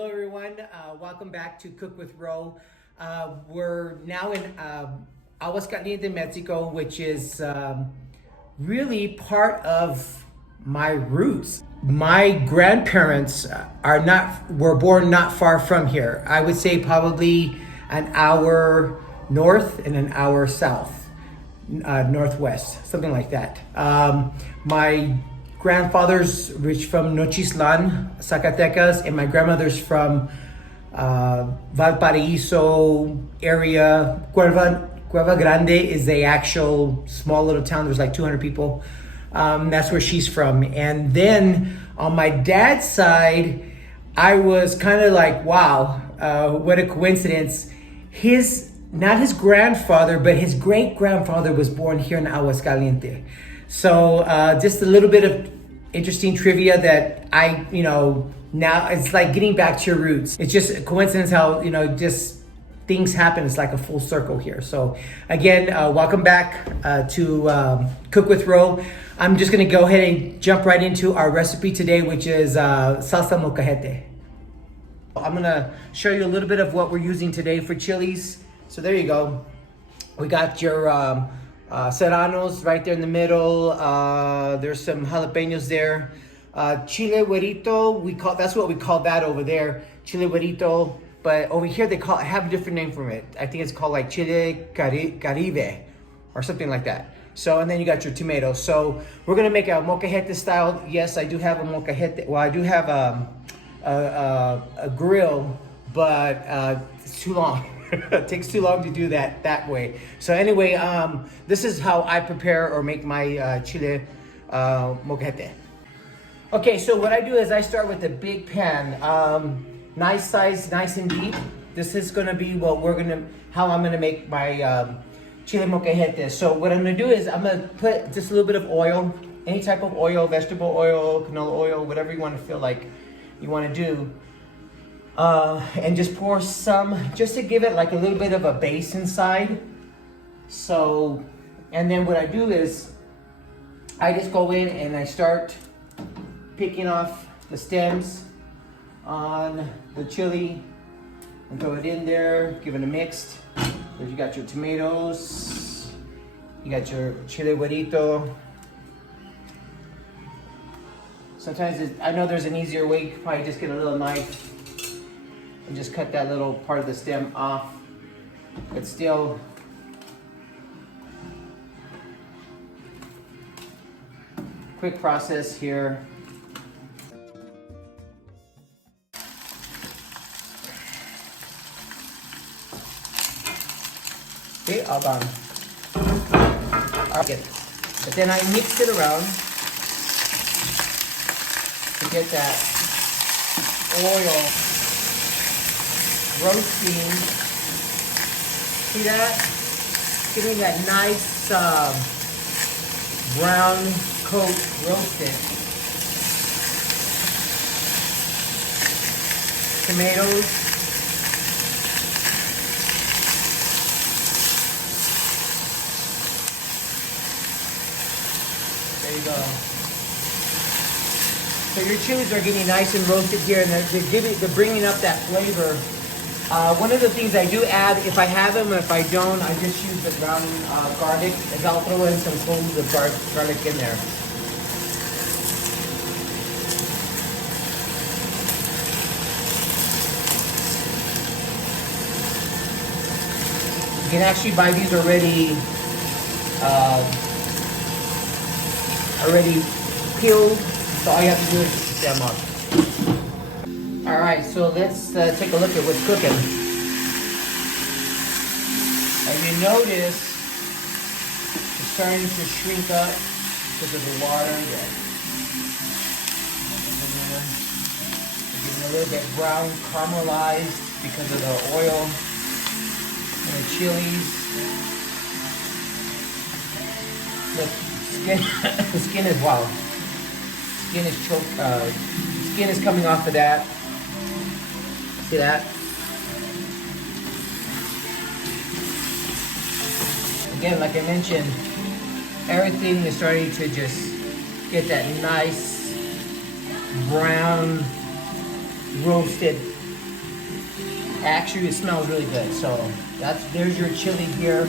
Hello everyone, welcome back to Cook with Ro. We're now in Aguascalientes, Mexico, which is really part of my roots. My grandparents were born not far from here. I would say probably an hour north and an hour south, northwest, something like that. My grandfather's from Nochislan, Zacatecas, and my grandmother's from Valparaiso area. Cueva Grande is the actual small little town. There's like 200 people. That's where she's from. And then on my dad's side, I was kind of like, wow, what a coincidence. Not his grandfather, but his great grandfather was born here in Aguascalientes. So just a little bit of interesting trivia that now it's like getting back to your roots. It's just a coincidence how, just things happen. It's like a full circle here. So again, welcome back to Cook with Ro. I'm just gonna go ahead and jump right into our recipe today, which is salsa molcajete. I'm gonna show you a little bit of what we're using today for chilies. So there you go. We got your Serranos right there in the middle. There's some jalapeños there. Chile Güerito, that's what we call that over there. Chile Güerito, but over here they have a different name for it. I think it's called like Chile Caribe or something like that. So, and then you got your tomatoes. So we're gonna make a molcajete style. Yes, I do have a molcajete. Well, I do have a grill, but it's too long. It takes too long to do that way. So anyway, this is how I prepare or make my chile molcajete. Okay, so what I do is I start with a big pan, nice size, nice and deep. This is gonna be how I'm gonna make my chile molcajete. So what I'm gonna do is I'm gonna put just a little bit of oil, any type of oil, vegetable oil, canola oil, whatever you wanna feel like you wanna do. And just pour some, just to give it like a little bit of a base inside. So, and then what I do is, I just go in and I start picking off the stems on the chili and throw it in there, give it a mix. You got your tomatoes, you got your chile güerito. Sometimes I know there's an easier way. You could probably just get a little knife and just cut that little part of the stem off. But still, quick process here. Okay, all done. Okay. But then I mix it around to get that oil roasting. See that? Getting that nice brown coat roasted. Tomatoes. There you go. So your chilies are getting nice and roasted here, and they're bringing up that flavor. One of the things I do add, if I have them, and if I don't, I just use the ground garlic, and I'll throw in some cloves of garlic in there. You can actually buy these already peeled, so all you have to do is just pick them up. All right, so let's take a look at what's cooking. As you notice, it's starting to shrink up because of the water. It's getting a little bit brown, caramelized because of the oil and the chilies. The skin is wow. Skin is choked. Skin is coming off of that. See that? Again, like I mentioned, everything is starting to just get that nice brown roasted Actually, it smells really good. So there's your chili here.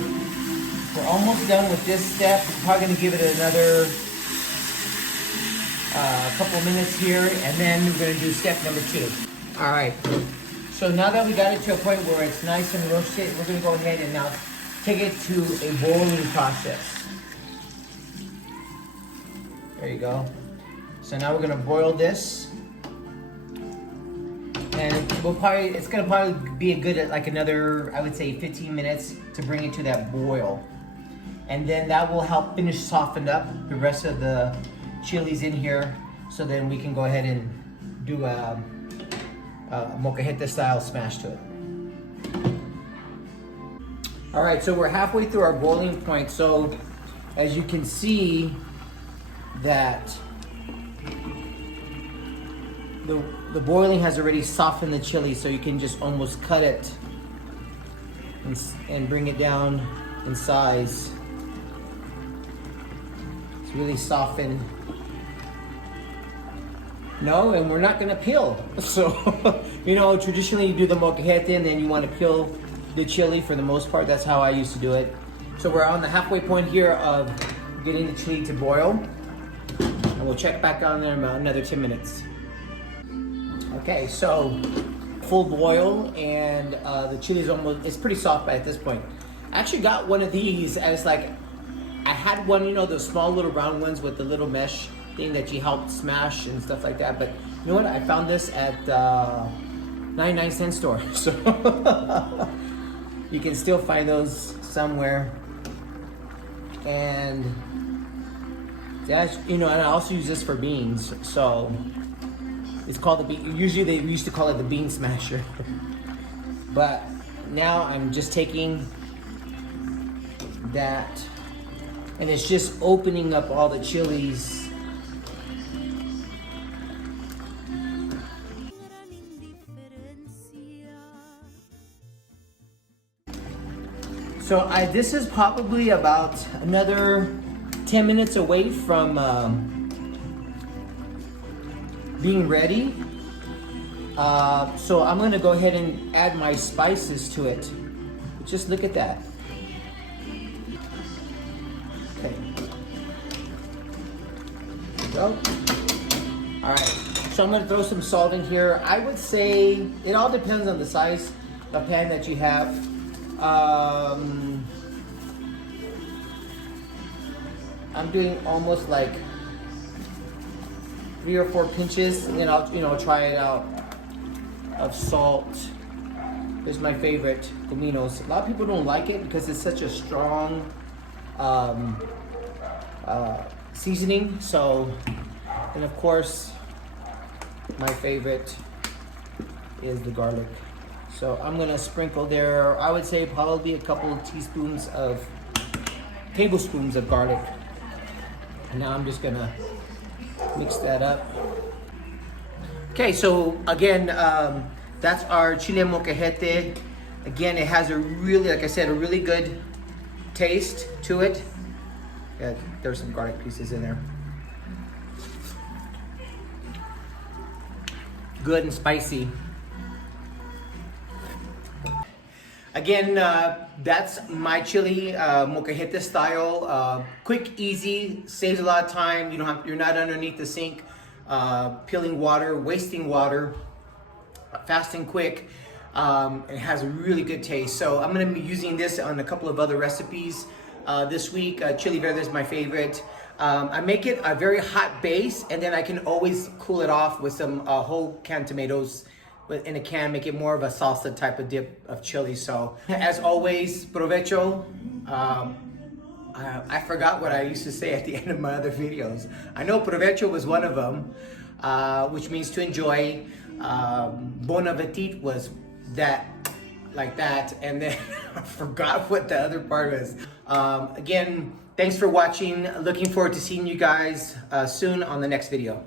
We're almost done with this step. We're probably gonna give it another couple minutes here, and then we're gonna do step number 2. All right. So now that we got it to a point where it's nice and roasted, we're gonna go ahead and now take it to a boiling process. There you go. So now we're gonna boil this. And it's gonna probably be a good, like another, I would say 15 minutes to bring it to that boil. And then that will help finish soften up the rest of the chilies in here. So then we can go ahead and do a molcajete style smash to it. All right, so we're halfway through our boiling point. So as you can see that the boiling has already softened the chili, so you can just almost cut it and bring it down in size. It's really softened. No, and we're not gonna peel. So, you know, traditionally you do the molcajete and then you wanna peel the chili for the most part. That's how I used to do it. So we're on the halfway point here of getting the chili to boil. And we'll check back on there in about another 10 minutes. Okay, so full boil, and the chili is it's pretty soft by at this point. I actually got one of these, and it's like, I had one, you know, those small little round ones with the little mesh thing that you helped smash and stuff like that. But you know what? I found this at 99-cent store. So you can still find those somewhere. And yeah, you know, and I also use this for beans. So it's called the bean. Usually they used to call it the bean smasher. But now I'm just taking that, and it's just opening up all the chilies. So this is probably about another 10 minutes away from being ready. So I'm gonna go ahead and add my spices to it. Just look at that. Okay. Go. All right. So I'm gonna throw some salt in here. I would say it all depends on the size of pan that you have. I'm doing almost like 3 or 4 pinches, and then I'll try it out of salt. This is my favorite, cominos. A lot of people don't like it because it's such a strong seasoning. So, and of course, my favorite is the garlic. So I'm gonna sprinkle there, I would say probably a couple of tablespoons of garlic. And now I'm just gonna mix that up. Okay, so again, that's our Chile Molcajete. Again, it has a really, like I said, a really good taste to it. Yeah, there's some garlic pieces in there. Good and spicy. Again, that's my chili molcajete style. Quick, easy, saves a lot of time. You're not underneath the sink, peeling water, wasting water. Fast and quick. It has a really good taste. So I'm gonna be using this on a couple of other recipes this week. Chili verde is my favorite. I make it a very hot base, and then I can always cool it off with some whole canned tomatoes in a can, make it more of a salsa type of dip of chili. So as always, provecho. I forgot what I used to say at the end of my other videos. I know provecho was one of them, which means to enjoy. Bon appetit was that, like that, and then I forgot what the other part was. Again, thanks for watching. Looking forward to seeing you guys soon on the next video.